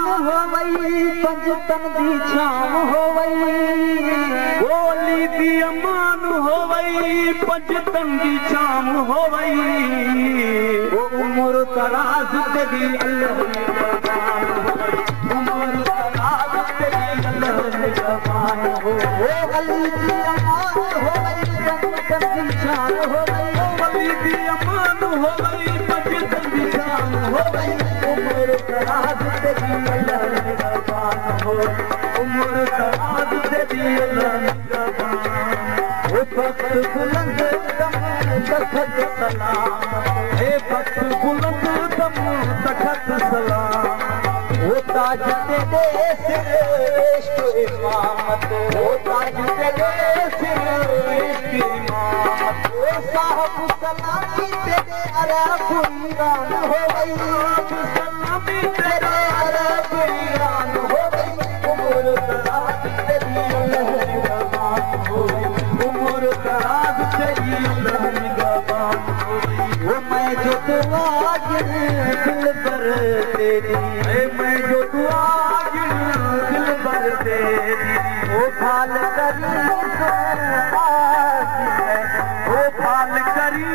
हो वई पंजतन दी छाम हो वई गोली दी अमान हो वई पंजतन दी छाम हो वई वो उम्र तराज तेरी अल्लाह ने जवान हो उम्र तराज तेरी अल्लाह ने जवान हो वो अली दी अमान हो वई पंजतन दी छाम हो वई गोली दी अमान हो वई पंजतन दी छाम हो वई उम्र तराज तेरी अल्लाह ने जवान हो उम्र तराज तेरी अल्लाह ने जवान वो वक्त बुलंद दम तखत सलाम हे वक्त बुलंद दम तखत सलाम वो ताज तेरे सिर इश्क इमामत वो ताज तेरे सिर इश्क इमामत वो साहब सलामी तेरे अरब ईरान हो गई सलामी तेरे अरब ईरान हो गई उम्र दराज तेरी अल्लाह निगहबान हो गई उम्र दराज तेरी अल्लाह निगहबान हो गई वो मैं जो दुआ दिल पर तेरी मैं जो दुआ दिल भर तेरी वो फाल करी वो फाल करी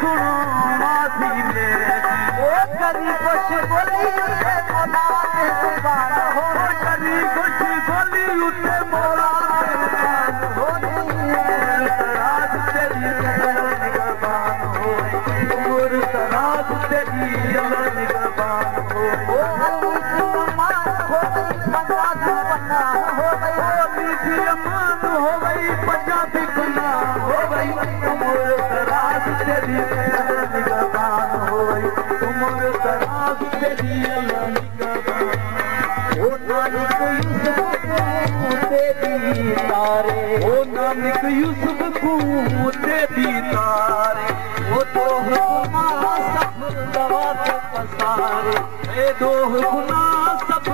सुनो मासी मेरी वो करी कुछ बोली मोला के जुबान हो करी कुछ बोली उठे मोला हो तराज तेरी अल्लाह निगहबान हो उम्र तराज तेरी अल्लाह निगहबान हो वो अली की अमान हो गई पंजाबी पन्ना हो गई अली की अमान हो गई पंजाबी पन्ना हो गई उम्र तराज तेरी अल्लाह निगहबान हो गई उम्र तराज तेरी अल्लाह निगहबान वो नानक यूसुफ तेरी तारे ओ नानक यूसुफ को तेरी तारे वो तो गुना सब दवा के पसारे ए दो गुना सब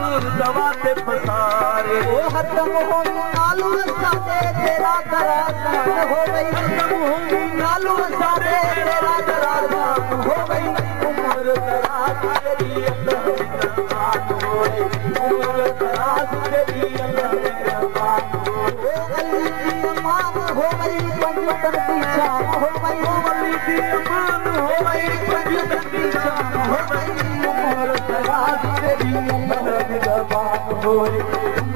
दवा ते पसारे वो हरदम हो नालू सादे तेरा दराज़ान हो गई हरदम होगी नालू सादे तेरा दराज़ान हो गई उम्र दराज तेरी अल्लाह निगहबान हो गई उम्र दराज तेरी अल्लाह निगहबान हो गई अली की अमान हो गई पंजतन की छाम हो गई अली की अमान हो गई पंजतन की छाम हो गई उम्र दराज तेरी अल्लाह निगहबान हो गई